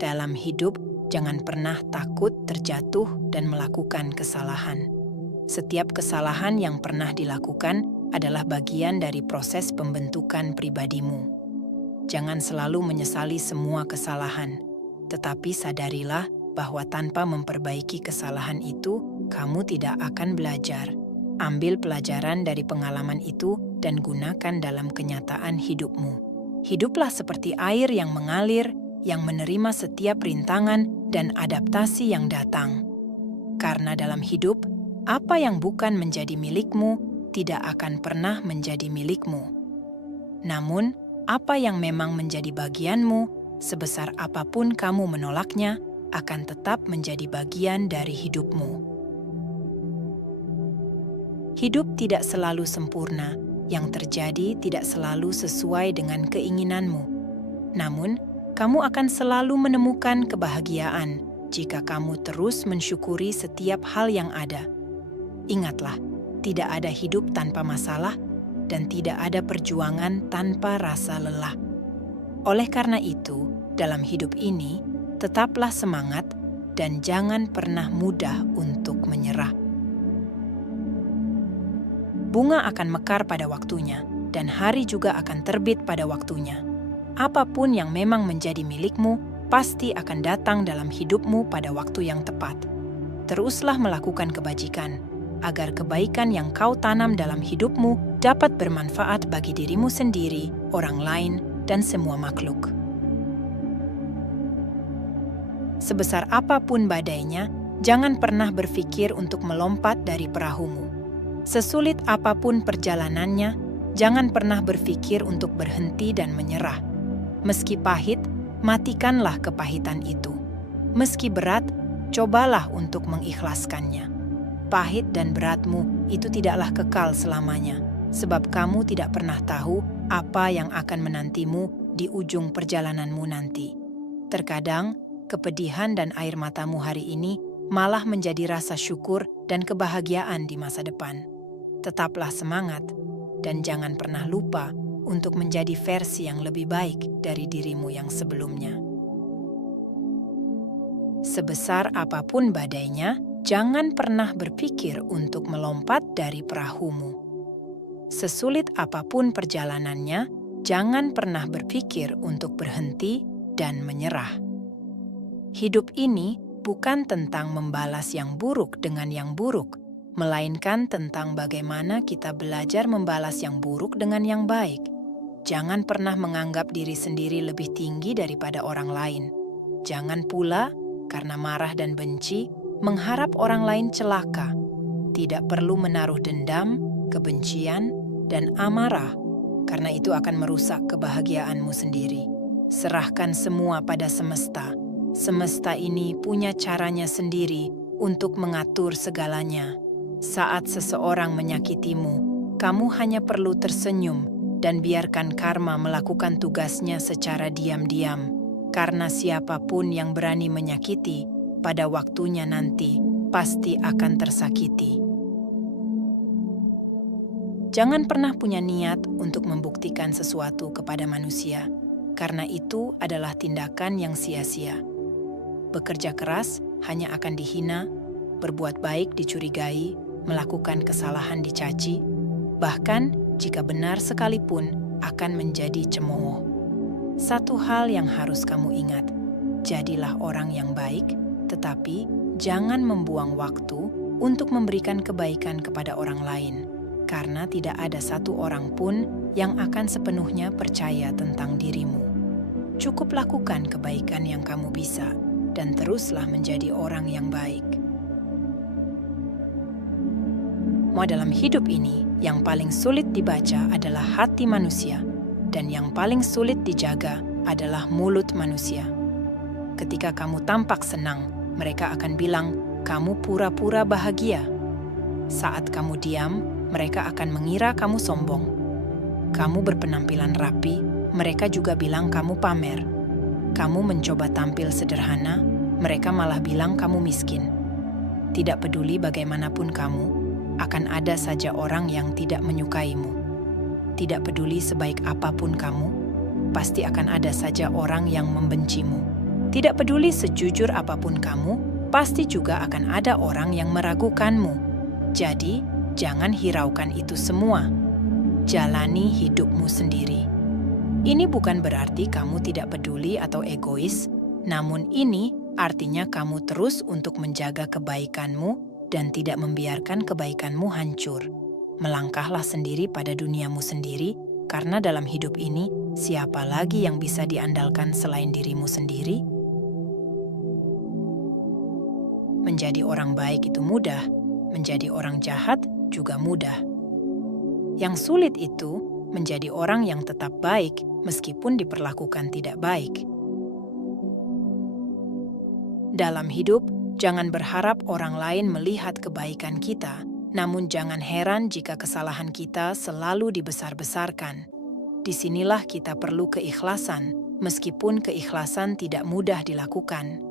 Dalam hidup, jangan pernah takut terjatuh dan melakukan kesalahan. Setiap kesalahan yang pernah dilakukan adalah bagian dari proses pembentukan pribadimu. Jangan selalu menyesali semua kesalahan, tetapi sadarilah bahwa tanpa memperbaiki kesalahan itu, kamu tidak akan belajar. Ambil pelajaran dari pengalaman itu dan gunakan dalam kenyataan hidupmu. Hiduplah seperti air yang mengalir, yang menerima setiap rintangan dan adaptasi yang datang. Karena dalam hidup, apa yang bukan menjadi milikmu tidak akan pernah menjadi milikmu. Namun, apa yang memang menjadi bagianmu, sebesar apapun kamu menolaknya, akan tetap menjadi bagian dari hidupmu. Hidup tidak selalu sempurna, yang terjadi tidak selalu sesuai dengan keinginanmu. Namun, kamu akan selalu menemukan kebahagiaan jika kamu terus mensyukuri setiap hal yang ada. Ingatlah, tidak ada hidup tanpa masalah dan tidak ada perjuangan tanpa rasa lelah. Oleh karena itu, dalam hidup ini, tetaplah semangat dan jangan pernah mudah untuk menyerah. Bunga akan mekar pada waktunya, dan hari juga akan terbit pada waktunya. Apapun yang memang menjadi milikmu, pasti akan datang dalam hidupmu pada waktu yang tepat. Teruslah melakukan kebajikan, agar kebaikan yang kau tanam dalam hidupmu dapat bermanfaat bagi dirimu sendiri, orang lain, dan semua makhluk. Sebesar apapun badainya, jangan pernah berpikir untuk melompat dari perahumu. Sesulit apapun perjalanannya, jangan pernah berpikir untuk berhenti dan menyerah. Meski pahit, matikanlah kepahitan itu. Meski berat, cobalah untuk mengikhlaskannya. Pahit dan beratmu itu tidaklah kekal selamanya, sebab kamu tidak pernah tahu apa yang akan menantimu di ujung perjalananmu nanti. Terkadang, kepedihan dan air matamu hari ini malah menjadi rasa syukur dan kebahagiaan di masa depan. Tetaplah semangat, dan jangan pernah lupa untuk menjadi versi yang lebih baik dari dirimu yang sebelumnya. Sebesar apapun badainya, jangan pernah berpikir untuk melompat dari perahumu. Sesulit apapun perjalanannya, jangan pernah berpikir untuk berhenti dan menyerah. Hidup ini bukan tentang membalas yang buruk dengan yang buruk, melainkan tentang bagaimana kita belajar membalas yang buruk dengan yang baik. Jangan pernah menganggap diri sendiri lebih tinggi daripada orang lain. Jangan pula, karena marah dan benci, mengharap orang lain celaka. Tidak perlu menaruh dendam, kebencian, dan amarah, karena itu akan merusak kebahagiaanmu sendiri. Serahkan semua pada semesta. Semesta ini punya caranya sendiri untuk mengatur segalanya. Saat seseorang menyakitimu, kamu hanya perlu tersenyum dan biarkan karma melakukan tugasnya secara diam-diam. Karena siapapun yang berani menyakiti, pada waktunya nanti pasti akan tersakiti. Jangan pernah punya niat untuk membuktikan sesuatu kepada manusia, karena itu adalah tindakan yang sia-sia. Bekerja keras hanya akan dihina, berbuat baik dicurigai, melakukan kesalahan dicaci, bahkan jika benar sekalipun akan menjadi cemooh. Satu hal yang harus kamu ingat, jadilah orang yang baik, tetapi jangan membuang waktu untuk memberikan kebaikan kepada orang lain, karena tidak ada satu orang pun yang akan sepenuhnya percaya tentang dirimu. Cukup lakukan kebaikan yang kamu bisa, dan teruslah menjadi orang yang baik. Dalam hidup ini, yang paling sulit dibaca adalah hati manusia, dan yang paling sulit dijaga adalah mulut manusia. Ketika kamu tampak senang, mereka akan bilang, kamu pura-pura bahagia. Saat kamu diam, mereka akan mengira kamu sombong. Kamu berpenampilan rapi, mereka juga bilang kamu pamer. Kamu mencoba tampil sederhana, mereka malah bilang kamu miskin. Tidak peduli bagaimanapun kamu, akan ada saja orang yang tidak menyukaimu. Tidak peduli sebaik apapun kamu, pasti akan ada saja orang yang membencimu. Tidak peduli sejujur apapun kamu, pasti juga akan ada orang yang meragukanmu. Jadi, jangan hiraukan itu semua. Jalani hidupmu sendiri. Ini bukan berarti kamu tidak peduli atau egois, namun ini artinya kamu terus untuk menjaga kebaikanmu dan tidak membiarkan kebaikanmu hancur. Melangkahlah sendiri pada duniamu sendiri, karena dalam hidup ini, siapa lagi yang bisa diandalkan selain dirimu sendiri? Menjadi orang baik itu mudah, menjadi orang jahat juga mudah. Yang sulit itu menjadi orang yang tetap baik meskipun diperlakukan tidak baik. Dalam hidup, jangan berharap orang lain melihat kebaikan kita, namun jangan heran jika kesalahan kita selalu dibesar-besarkan. Disinilah kita perlu keikhlasan, meskipun keikhlasan tidak mudah dilakukan.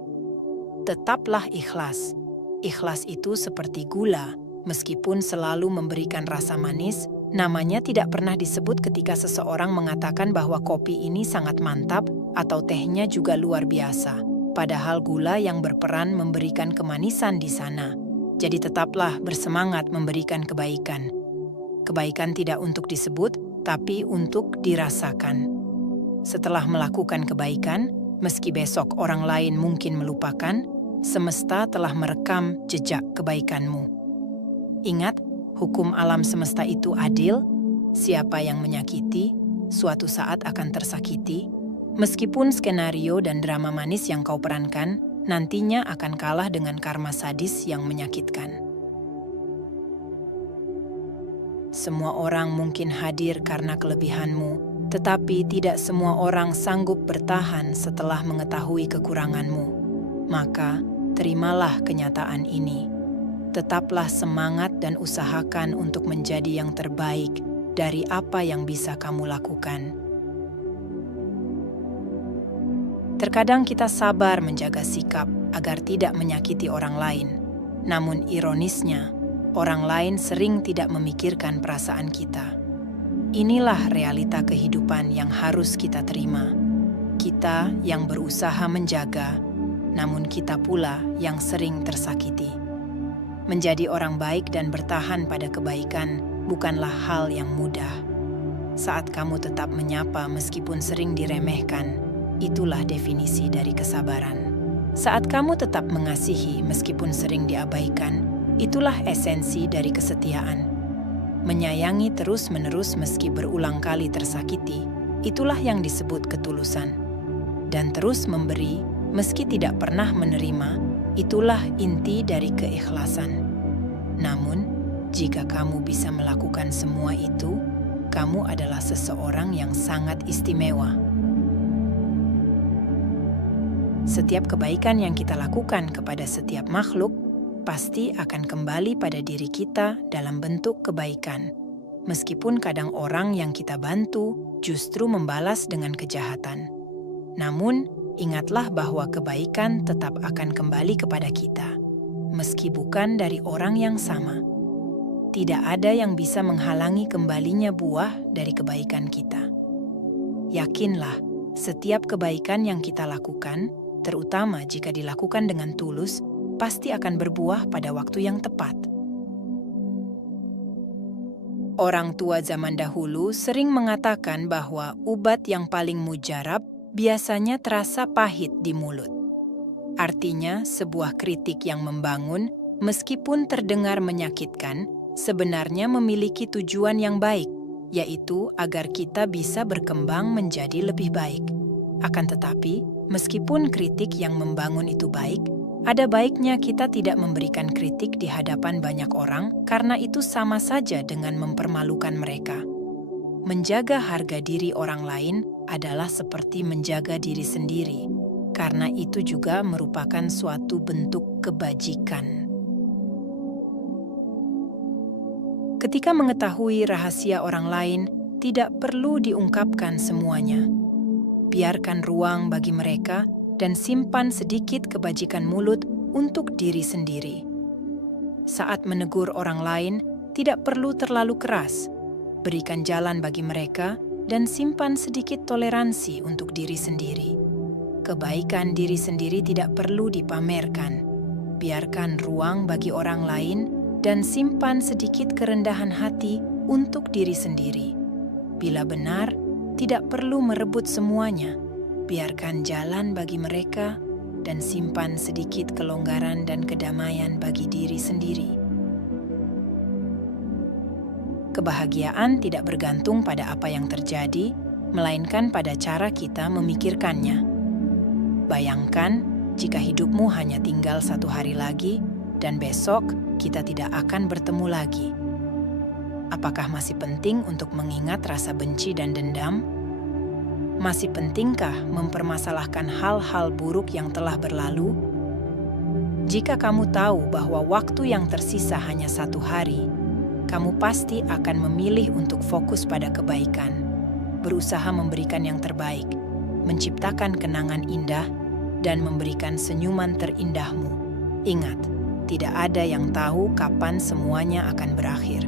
Tetaplah ikhlas. Ikhlas itu seperti gula, meskipun selalu memberikan rasa manis, namanya tidak pernah disebut ketika seseorang mengatakan bahwa kopi ini sangat mantap atau tehnya juga luar biasa, padahal gula yang berperan memberikan kemanisan di sana. Jadi tetaplah bersemangat memberikan kebaikan. Kebaikan tidak untuk disebut, tapi untuk dirasakan. Setelah melakukan kebaikan, meski besok orang lain mungkin melupakan, semesta telah merekam jejak kebaikanmu. Ingat, hukum alam semesta itu adil. Siapa yang menyakiti, suatu saat akan tersakiti. Meskipun skenario dan drama manis yang kau perankan, nantinya akan kalah dengan karma sadis yang menyakitkan. Semua orang mungkin hadir karena kelebihanmu, tetapi tidak semua orang sanggup bertahan setelah mengetahui kekuranganmu. Maka, terimalah kenyataan ini. Tetaplah semangat dan usahakan untuk menjadi yang terbaik dari apa yang bisa kamu lakukan. Terkadang kita sabar menjaga sikap agar tidak menyakiti orang lain. Namun ironisnya, orang lain sering tidak memikirkan perasaan kita. Inilah realita kehidupan yang harus kita terima. Kita yang berusaha menjaga, namun kita pula yang sering tersakiti. Menjadi orang baik dan bertahan pada kebaikan bukanlah hal yang mudah. Saat kamu tetap menyapa meskipun sering diremehkan, itulah definisi dari kesabaran. Saat kamu tetap mengasihi meskipun sering diabaikan, itulah esensi dari kesetiaan. Menyayangi terus-menerus meski berulang kali tersakiti, itulah yang disebut ketulusan. Dan terus memberi meski tidak pernah menerima, itulah inti dari keikhlasan. Namun, jika kamu bisa melakukan semua itu, kamu adalah seseorang yang sangat istimewa. Setiap kebaikan yang kita lakukan kepada setiap makhluk pasti akan kembali pada diri kita dalam bentuk kebaikan. Meskipun kadang orang yang kita bantu justru membalas dengan kejahatan. Namun, ingatlah bahwa kebaikan tetap akan kembali kepada kita, meski bukan dari orang yang sama. Tidak ada yang bisa menghalangi kembalinya buah dari kebaikan kita. Yakinlah, setiap kebaikan yang kita lakukan, terutama jika dilakukan dengan tulus, pasti akan berbuah pada waktu yang tepat. Orang tua zaman dahulu sering mengatakan bahwa ubat yang paling mujarab biasanya terasa pahit di mulut. Artinya, sebuah kritik yang membangun, meskipun terdengar menyakitkan, sebenarnya memiliki tujuan yang baik, yaitu agar kita bisa berkembang menjadi lebih baik. Akan tetapi, meskipun kritik yang membangun itu baik, ada baiknya kita tidak memberikan kritik di hadapan banyak orang, karena itu sama saja dengan mempermalukan mereka. Menjaga harga diri orang lain adalah seperti menjaga diri sendiri, karena itu juga merupakan suatu bentuk kebajikan. Ketika mengetahui rahasia orang lain, tidak perlu diungkapkan semuanya. Biarkan ruang bagi mereka dan simpan sedikit kebajikan mulut untuk diri sendiri. Saat menegur orang lain, tidak perlu terlalu keras. Berikan jalan bagi mereka dan simpan sedikit toleransi untuk diri sendiri. Kebaikan diri sendiri tidak perlu dipamerkan. Biarkan ruang bagi orang lain dan simpan sedikit kerendahan hati untuk diri sendiri. Bila benar, tidak perlu merebut semuanya. Biarkan jalan bagi mereka dan simpan sedikit kelonggaran dan kedamaian bagi diri sendiri. Kebahagiaan tidak bergantung pada apa yang terjadi, melainkan pada cara kita memikirkannya. Bayangkan jika hidupmu hanya tinggal 1 hari lagi dan besok kita tidak akan bertemu lagi. Apakah masih penting untuk mengingat rasa benci dan dendam? Masih pentingkah mempermasalahkan hal-hal buruk yang telah berlalu? Jika kamu tahu bahwa waktu yang tersisa hanya 1 hari, kamu pasti akan memilih untuk fokus pada kebaikan, berusaha memberikan yang terbaik, menciptakan kenangan indah, dan memberikan senyuman terindahmu. Ingat, tidak ada yang tahu kapan semuanya akan berakhir.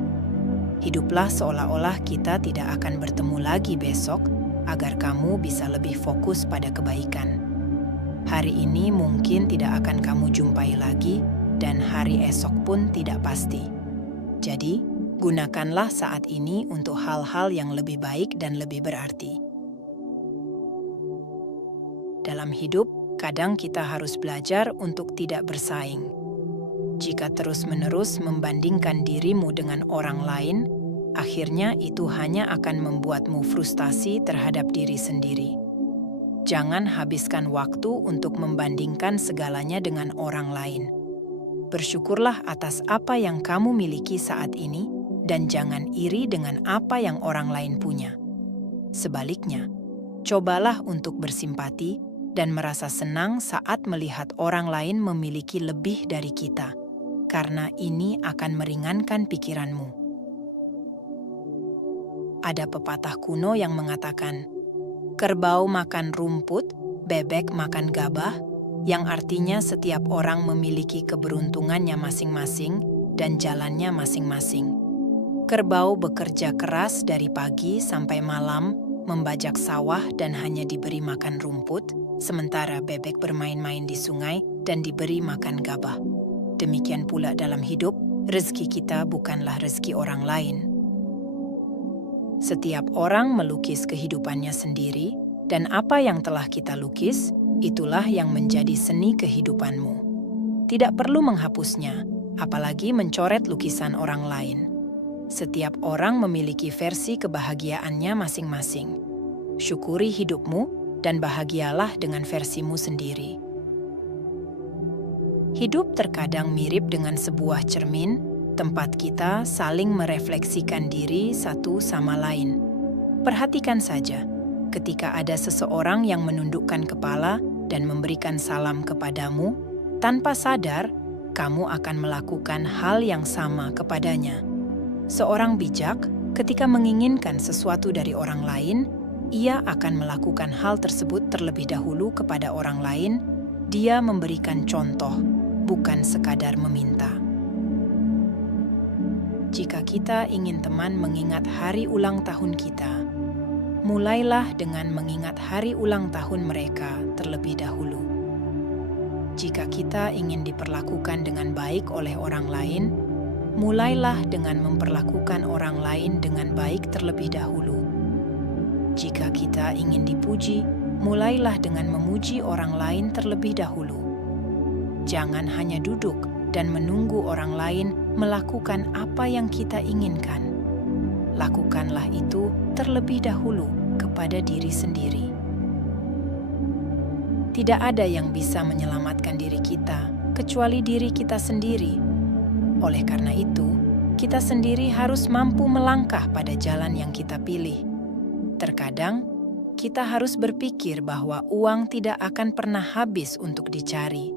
Hiduplah seolah-olah kita tidak akan bertemu lagi besok, agar kamu bisa lebih fokus pada kebaikan. Hari ini mungkin tidak akan kamu jumpai lagi, dan hari esok pun tidak pasti. Jadi, gunakanlah saat ini untuk hal-hal yang lebih baik dan lebih berarti. Dalam hidup, kadang kita harus belajar untuk tidak bersaing. Jika terus-menerus membandingkan dirimu dengan orang lain, akhirnya itu hanya akan membuatmu frustasi terhadap diri sendiri. Jangan habiskan waktu untuk membandingkan segalanya dengan orang lain. Bersyukurlah atas apa yang kamu miliki saat ini, dan jangan iri dengan apa yang orang lain punya. Sebaliknya, cobalah untuk bersimpati dan merasa senang saat melihat orang lain memiliki lebih dari kita, karena ini akan meringankan pikiranmu. Ada pepatah kuno yang mengatakan, "Kerbau makan rumput, bebek makan gabah," yang artinya setiap orang memiliki keberuntungannya masing-masing dan jalannya masing-masing. Kerbau bekerja keras dari pagi sampai malam, membajak sawah dan hanya diberi makan rumput, sementara bebek bermain-main di sungai dan diberi makan gabah. Demikian pula dalam hidup, rezeki kita bukanlah rezeki orang lain. Setiap orang melukis kehidupannya sendiri, dan apa yang telah kita lukis, itulah yang menjadi seni kehidupanmu. Tidak perlu menghapusnya, apalagi mencoret lukisan orang lain. Setiap orang memiliki versi kebahagiaannya masing-masing. Syukuri hidupmu dan bahagialah dengan versimu sendiri. Hidup terkadang mirip dengan sebuah cermin, tempat kita saling merefleksikan diri satu sama lain. Perhatikan saja, ketika ada seseorang yang menundukkan kepala dan memberikan salam kepadamu, tanpa sadar, kamu akan melakukan hal yang sama kepadanya. Seorang bijak, ketika menginginkan sesuatu dari orang lain, ia akan melakukan hal tersebut terlebih dahulu kepada orang lain. Dia memberikan contoh, bukan sekadar meminta. Jika kita ingin teman mengingat hari ulang tahun kita, mulailah dengan mengingat hari ulang tahun mereka terlebih dahulu. Jika kita ingin diperlakukan dengan baik oleh orang lain, mulailah dengan memperlakukan orang lain dengan baik terlebih dahulu. Jika kita ingin dipuji, mulailah dengan memuji orang lain terlebih dahulu. Jangan hanya duduk dan menunggu orang lain melakukan apa yang kita inginkan. Lakukanlah itu terlebih dahulu kepada diri sendiri. Tidak ada yang bisa menyelamatkan diri kita kecuali diri kita sendiri. Oleh karena itu, kita sendiri harus mampu melangkah pada jalan yang kita pilih. Terkadang, kita harus berpikir bahwa uang tidak akan pernah habis untuk dicari.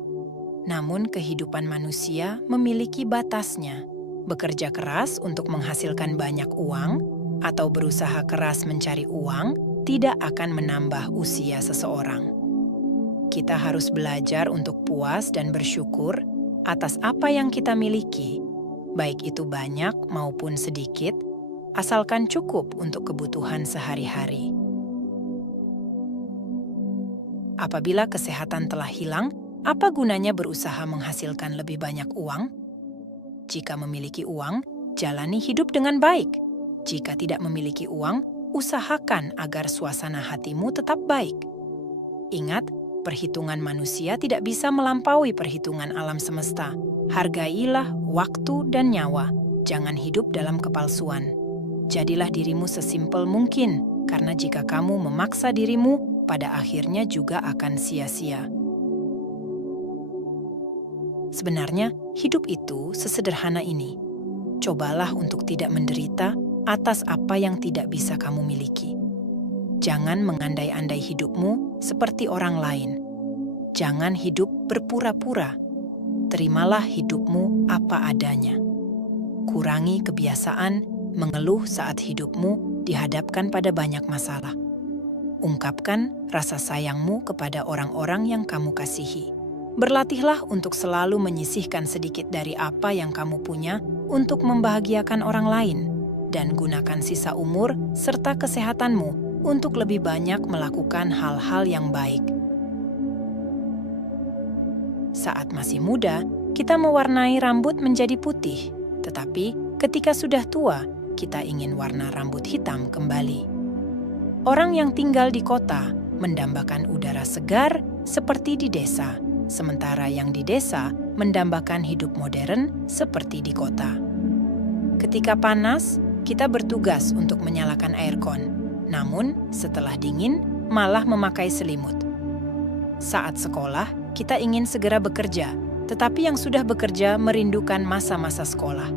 Namun kehidupan manusia memiliki batasnya. Bekerja keras untuk menghasilkan banyak uang atau berusaha keras mencari uang tidak akan menambah usia seseorang. Kita harus belajar untuk puas dan bersyukur atas apa yang kita miliki, baik itu banyak maupun sedikit, asalkan cukup untuk kebutuhan sehari-hari. Apabila kesehatan telah hilang, apa gunanya berusaha menghasilkan lebih banyak uang? Jika memiliki uang, jalani hidup dengan baik. Jika tidak memiliki uang, usahakan agar suasana hatimu tetap baik. Ingat, perhitungan manusia tidak bisa melampaui perhitungan alam semesta. Hargailah waktu dan nyawa. Jangan hidup dalam kepalsuan. Jadilah dirimu sesimpel mungkin, karena jika kamu memaksa dirimu, pada akhirnya juga akan sia-sia. Sebenarnya, hidup itu sesederhana ini. Cobalah untuk tidak menderita atas apa yang tidak bisa kamu miliki. Jangan mengandai-andai hidupmu seperti orang lain. Jangan hidup berpura-pura. Terimalah hidupmu apa adanya. Kurangi kebiasaan mengeluh saat hidupmu dihadapkan pada banyak masalah. Ungkapkan rasa sayangmu kepada orang-orang yang kamu kasihi. Berlatihlah untuk selalu menyisihkan sedikit dari apa yang kamu punya untuk membahagiakan orang lain, dan gunakan sisa umur serta kesehatanmu untuk lebih banyak melakukan hal-hal yang baik. Saat masih muda, kita mewarnai rambut menjadi putih, tetapi ketika sudah tua, kita ingin warna rambut hitam kembali. Orang yang tinggal di kota mendambakan udara segar seperti di desa, sementara yang di desa mendambakan hidup modern seperti di kota. Ketika panas, kita bertugas untuk menyalakan aircon. Namun, setelah dingin, malah memakai selimut. Saat sekolah, kita ingin segera bekerja, tetapi yang sudah bekerja merindukan masa-masa sekolah.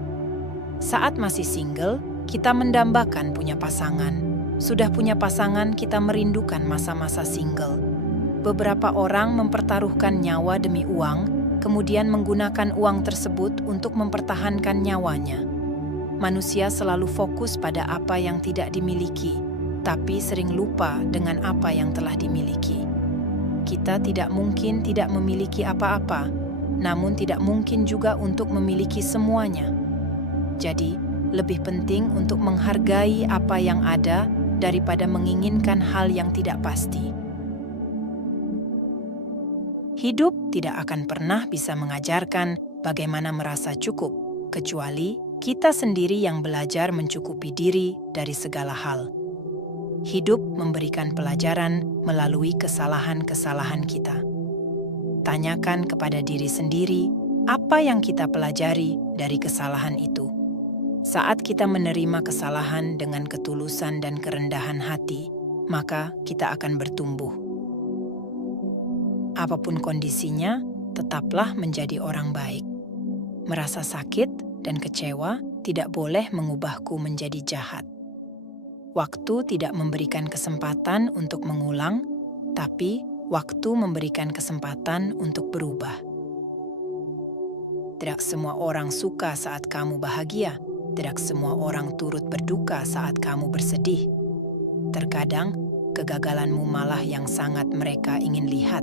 Saat masih single, kita mendambakan punya pasangan. Sudah punya pasangan, kita merindukan masa-masa single. Beberapa orang mempertaruhkan nyawa demi uang, kemudian menggunakan uang tersebut untuk mempertahankan nyawanya. Manusia selalu fokus pada apa yang tidak dimiliki, tapi sering lupa dengan apa yang telah dimiliki. Kita tidak mungkin tidak memiliki apa-apa, namun tidak mungkin juga untuk memiliki semuanya. Jadi, lebih penting untuk menghargai apa yang ada daripada menginginkan hal yang tidak pasti. Hidup tidak akan pernah bisa mengajarkan bagaimana merasa cukup, kecuali kita sendiri yang belajar mencukupi diri dari segala hal. Hidup memberikan pelajaran melalui kesalahan-kesalahan kita. Tanyakan kepada diri sendiri apa yang kita pelajari dari kesalahan itu. Saat kita menerima kesalahan dengan ketulusan dan kerendahan hati, maka kita akan bertumbuh. Apapun kondisinya, tetaplah menjadi orang baik. Merasa sakit dan kecewa tidak boleh mengubahku menjadi jahat. Waktu tidak memberikan kesempatan untuk mengulang, tapi waktu memberikan kesempatan untuk berubah. Tidak semua orang suka saat kamu bahagia. Tidak semua orang turut berduka saat kamu bersedih. Terkadang, kegagalanmu malah yang sangat mereka ingin lihat.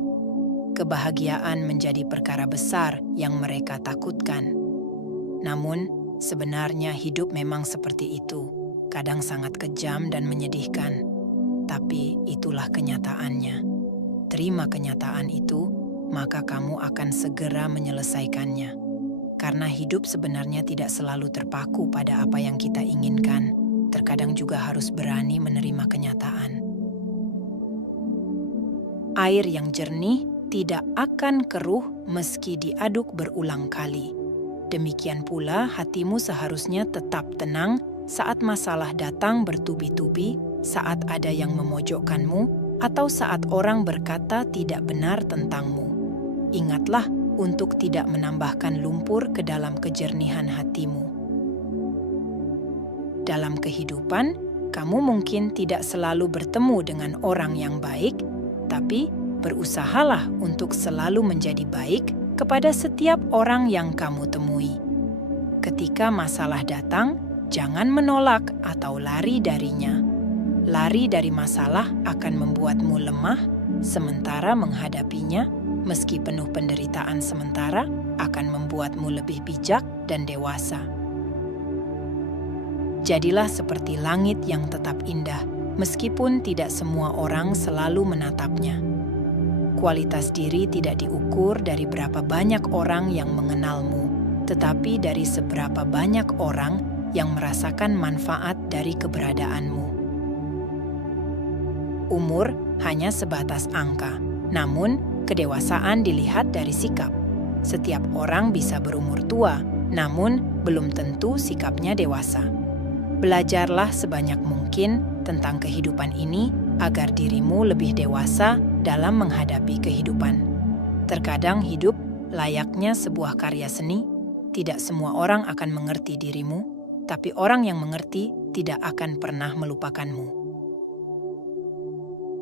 Kebahagiaan menjadi perkara besar yang mereka takutkan. Namun, sebenarnya hidup memang seperti itu. Kadang sangat kejam dan menyedihkan. Tapi itulah kenyataannya. Terima kenyataan itu, maka kamu akan segera menyelesaikannya. Karena hidup sebenarnya tidak selalu terpaku pada apa yang kita inginkan. Terkadang juga harus berani menerima kenyataan. Air yang jernih tidak akan keruh meski diaduk berulang kali. Demikian pula hatimu seharusnya tetap tenang saat masalah datang bertubi-tubi, saat ada yang memojokkanmu, atau saat orang berkata tidak benar tentangmu. Ingatlah untuk tidak menambahkan lumpur ke dalam kejernihan hatimu. Dalam kehidupan, kamu mungkin tidak selalu bertemu dengan orang yang baik, tapi berusahalah untuk selalu menjadi baik kepada setiap orang yang kamu temui. Ketika masalah datang, jangan menolak atau lari darinya. Lari dari masalah akan membuatmu lemah, sementara menghadapinya, meski penuh penderitaan sementara, akan membuatmu lebih bijak dan dewasa. Jadilah seperti langit yang tetap indah, meskipun tidak semua orang selalu menatapnya. kualitas diri tidak diukur dari berapa banyak orang yang mengenalmu, tetapi dari seberapa banyak orang yang merasakan manfaat dari keberadaanmu. Umur hanya sebatas angka, namun kedewasaan dilihat dari sikap. Setiap orang bisa berumur tua, namun belum tentu sikapnya dewasa. Belajarlah sebanyak mungkin tentang kehidupan ini agar dirimu lebih dewasa dalam menghadapi kehidupan. Terkadang hidup layaknya sebuah karya seni. Tidak semua orang akan mengerti dirimu, tapi orang yang mengerti tidak akan pernah melupakanmu.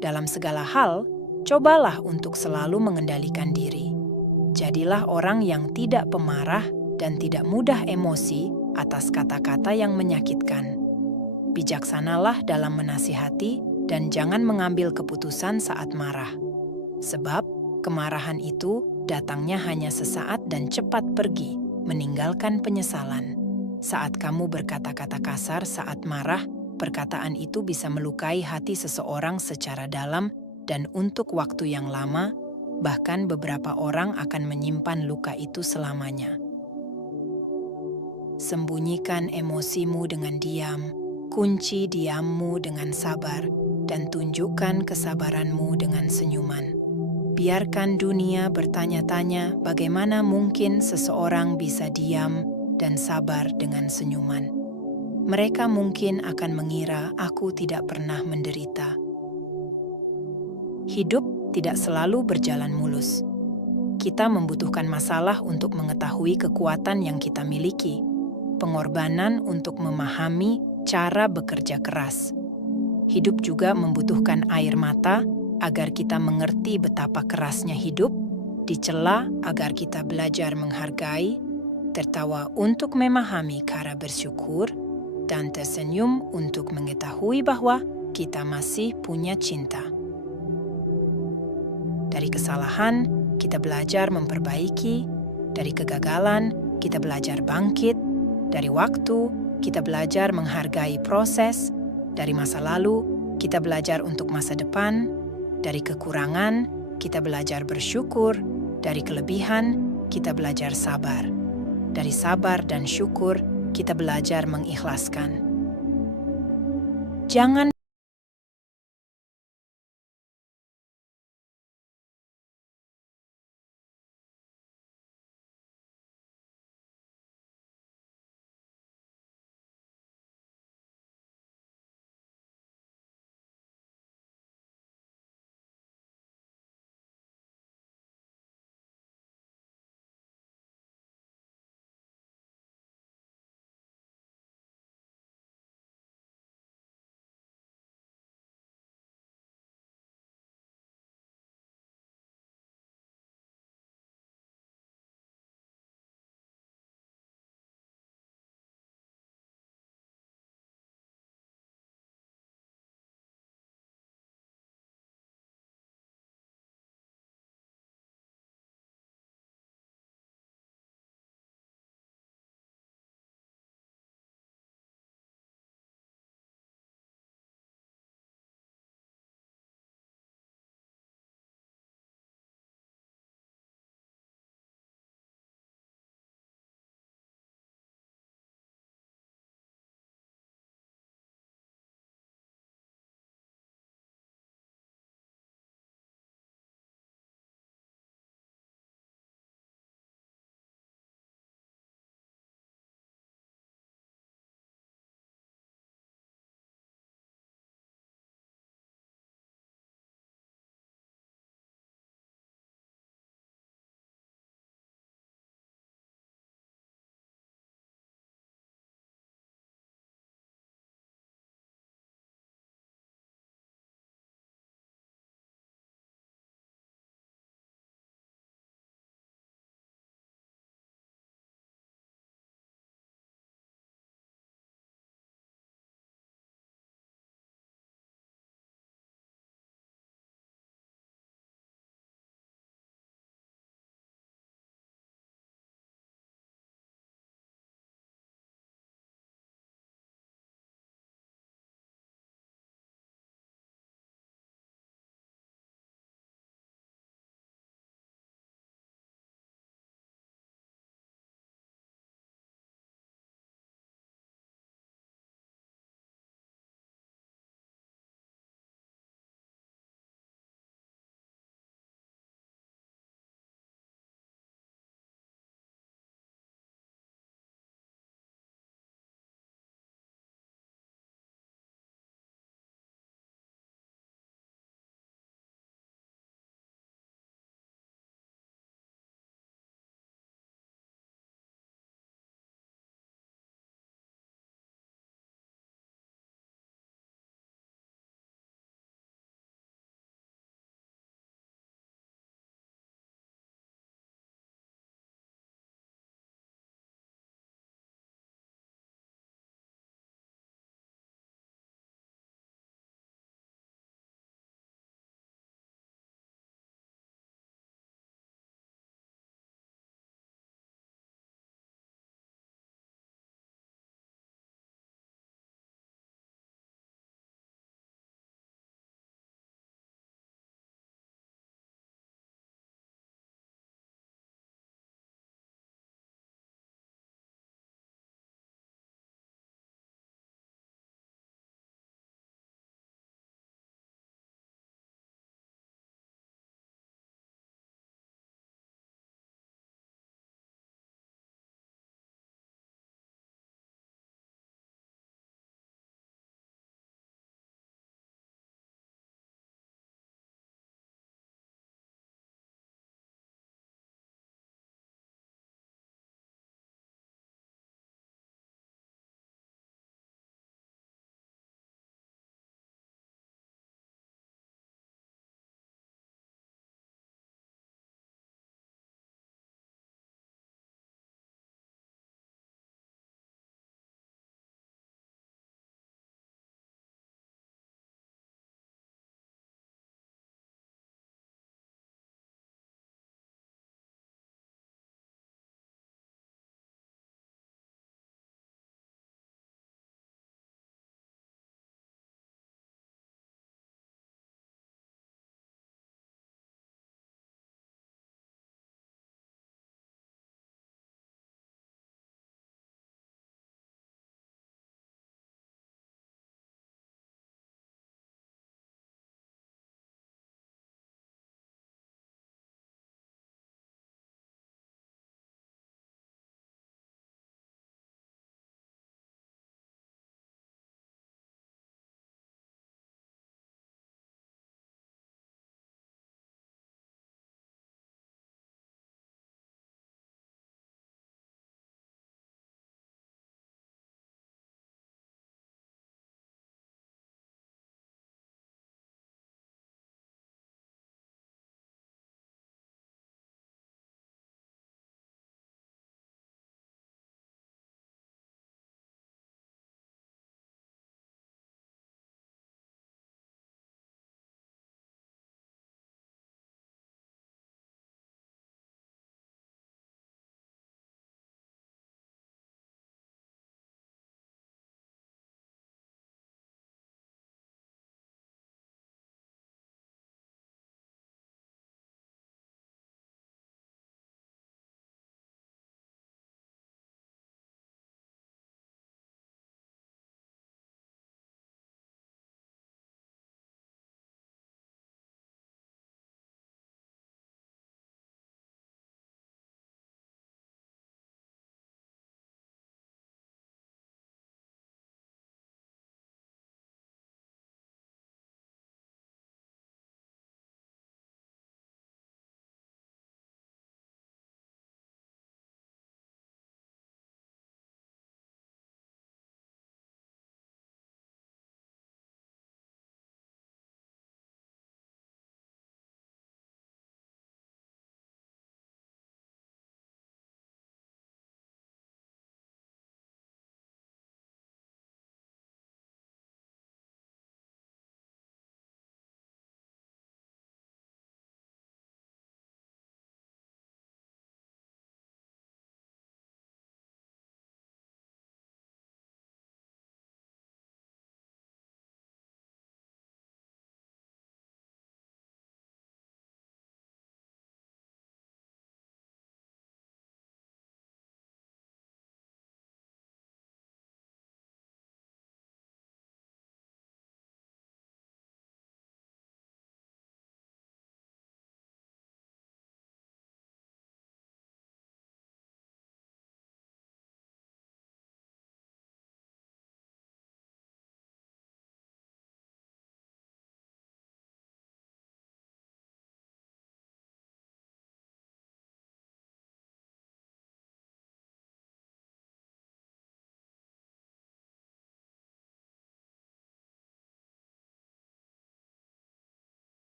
Dalam segala hal, cobalah untuk selalu mengendalikan diri. Jadilah orang yang tidak pemarah dan tidak mudah emosi atas kata-kata yang menyakitkan. Bijaksanalah dalam menasihati dan jangan mengambil keputusan saat marah. Sebab kemarahan itu datangnya hanya sesaat dan cepat pergi, meninggalkan penyesalan. Saat kamu berkata-kata kasar saat marah, perkataan itu bisa melukai hati seseorang secara dalam dan untuk waktu yang lama, bahkan beberapa orang akan menyimpan luka itu selamanya. Sembunyikan emosimu dengan diam, kunci diammu dengan sabar, dan tunjukkan kesabaranmu dengan senyuman. Biarkan dunia bertanya-tanya bagaimana mungkin seseorang bisa diam dan sabar dengan senyuman. Mereka mungkin akan mengira aku tidak pernah menderita. Hidup tidak selalu berjalan mulus. Kita membutuhkan masalah untuk mengetahui kekuatan yang kita miliki, pengorbanan untuk memahami cara bekerja keras. Hidup juga membutuhkan air mata agar kita mengerti betapa kerasnya hidup, dicela agar kita belajar menghargai, tertawa untuk memahami cara bersyukur, dan tersenyum untuk mengetahui bahwa kita masih punya cinta. Dari kesalahan, kita belajar memperbaiki. Dari kegagalan, kita belajar bangkit. Dari waktu, kita belajar menghargai proses. Dari masa lalu, kita belajar untuk masa depan. Dari kekurangan, kita belajar bersyukur. Dari kelebihan, kita belajar sabar. Dari sabar dan syukur, kita belajar mengikhlaskan. Jangan